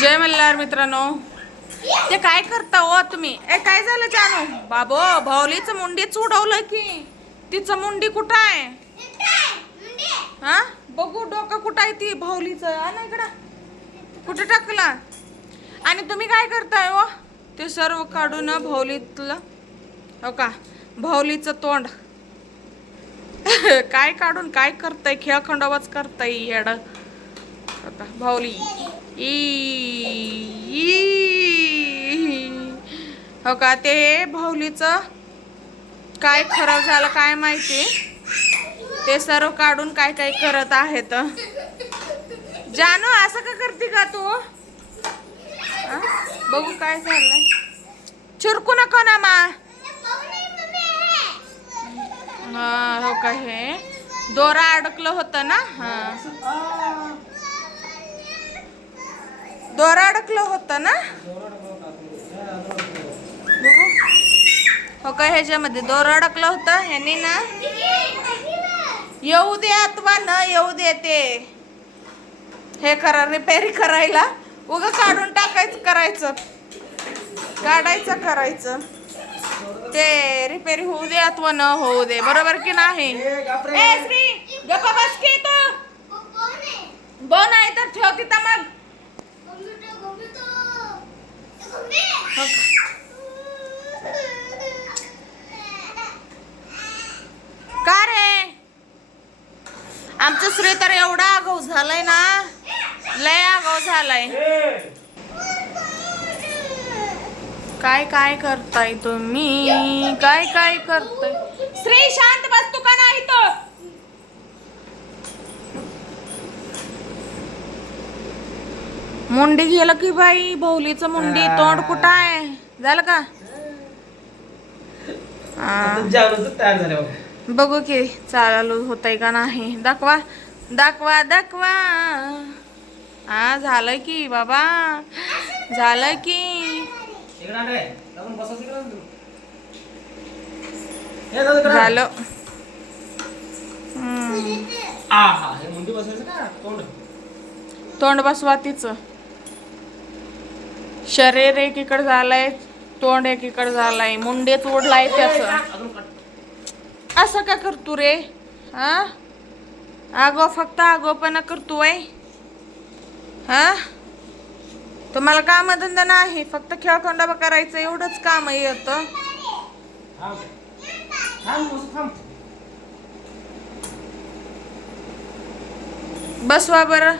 जय मल्हार मित्रांनो. ते काय करता हो तुम्ही? ए काय झालं जानू? बाबो भावलीचं मुंडीच उडवलं की? तिचं मुंडी कुठं आहे? हा? बघू डोकं कुठं आहे ती भावलीचं आ ना इकडं. कुठं टाकला? आणि तुम्ही काय करताय हो? ते सर्व काढून भावलीतलं हो का? भावलीचं तोंड. काय काढून काय करताय? खेळ खंडोबाच करताय येडं. हो का ई हो का ते भाऊलीचं काय खराब झालं काय माहिती? ते सर्व काढून काय काय करत आहेत. जानू असं का करते का तू? बघू काय झालंय. चिरकू नको ना मा. हा हो का हे? दोरा अडकलं होतं ना? हा. दोरा अडकलं होतं ना? हो का ह्याच्यामध्ये? दोरा अडकलं होतं? ह्यानी ना? येऊ दे अथवा न येऊ दे ते. हे करा रिपेअरी करायला. उगं काढून टाकायचं करायचं. काढायचं करायचं. ते रिपेअरी होऊ दे अथवा न होऊ दे. बरोबर की नाही? बस की तू. बन आहे तर ठेव तिथं मग. हो का? रे? आमचं श्री तर एवढा आगाऊ झालाय ना? लय आगाऊ झालाय. काय काय करताय तुम्ही? काय काय करताय? श्री शांत बस तू मुंडी गेलं की बाई भाऊलीचं मुंडी तोंड कुठं आहे? झालं का? बघ. की चालू होतंय का नाही. दाखवा दाखवा दाखवा. हा झालं की बाबा. झालं की. हे. झालं. हे तोंड बसवा तिचं. शरीर एकीकडे झालंय तोंड एकीकडे झालंय मुंडे तोडलाय त्याच. असं का करतो रे? हा? आगो फक्त आगोपणा करतोय हा? तुम्हाला कामधंदा नाही फक्त खेळखंडोबा करायचं एवढंच काम येतं बसवा बरं.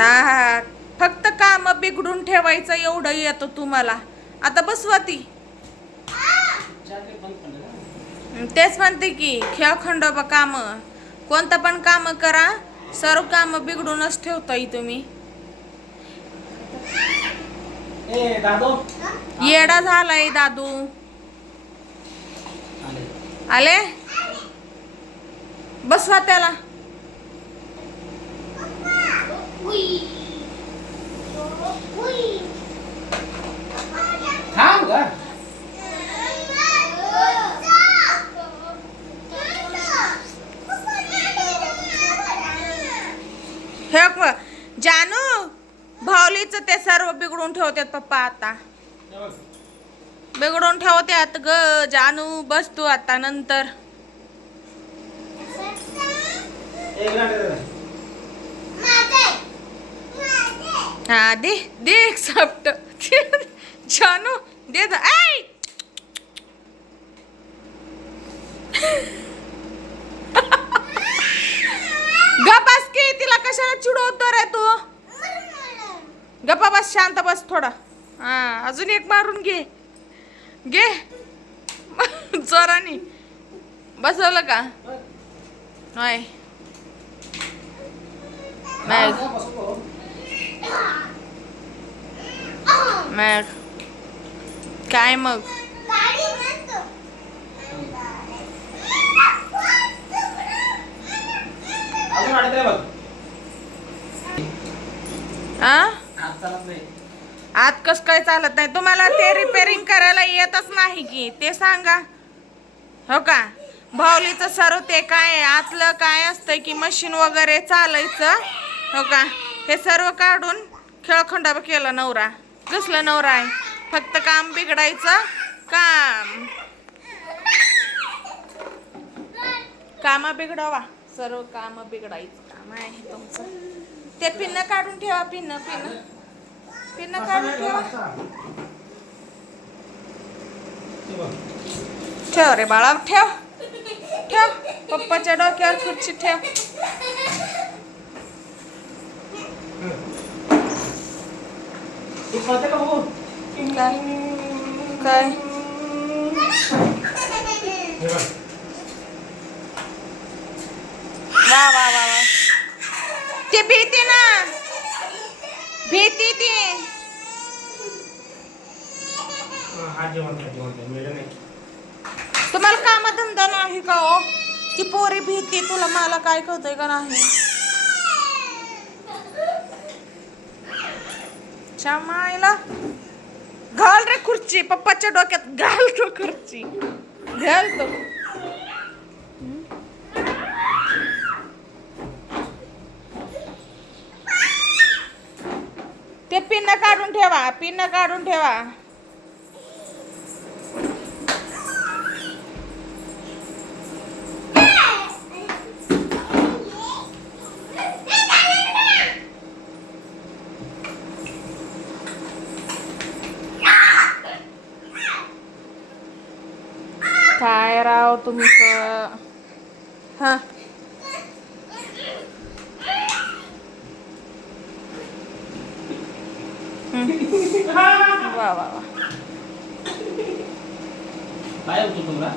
हा हा फक्त काम बिघडून ठेवायचं एवढं येतं तुम्हाला. आता बसवा ती. तेच म्हणते की खेळ खंडोबा काम. कोणतं पण काम करा सर्व काम बिघडूनच ठेवताय तुम्ही. येडा झालाय दादू. आले. बसवा त्याला. थांब ग. हे प- जानू भावलीच ते सर्व बिघडून ठेवतात पप्पा आता. बघ. बिघडून ठेवतात ग जानू बस तू आता नंतर ए, इकडं आण रे. हा दे दे एक सप्ट जानू दे द. ऐ! गप्पास की तिला कशाला चिडवतो रे तू? गप्पा बस शांत बस थोडा. हा अजून एक मारून घे. घे. जोरानी. बसवलं का? नाही नाही हा, बसतो. मग काय मग? आत कस काय चालत नाही? तुम्हाला ते रिपेअरिंग करायला येतच नाही की. ते सांगा. हो का? भावलीचं सर्व ते काय आतलं काय असतं की मशीन वगैरे चालायचं? हो का? हे सर्व काढून खेळखंडा केला नवरा. कसला नवरा आहे? फक्त काम बिघडायचं काम. काम बिघडवा. सर्व काम बिघडायचं काम आहे तुमचं. ते पिन्न काढून ठेवा पिन्न पिन्न पिन्न काढून ठेवा. ठेव रे बाळा ठेव. ठेव. पप्पाच्या डोक्यावर खुर्ची ठेव. कळतं का बघू? काय काय वा वा वा वा ते भीती ना भीती ती तुम्हाला कामधंदा नाही का हो ती पोरी भीती तुला मला काय कळतंय का नाही मायला. घाल रे खुर्ची पप्पाच्या डोक्यात घाल तो खुर्ची. घाल तो. ते पिन्न काढून ठेवा पिन्न काढून ठेवा काय राव तुमचं हा हम्म. वा वा वा काय होतं तुला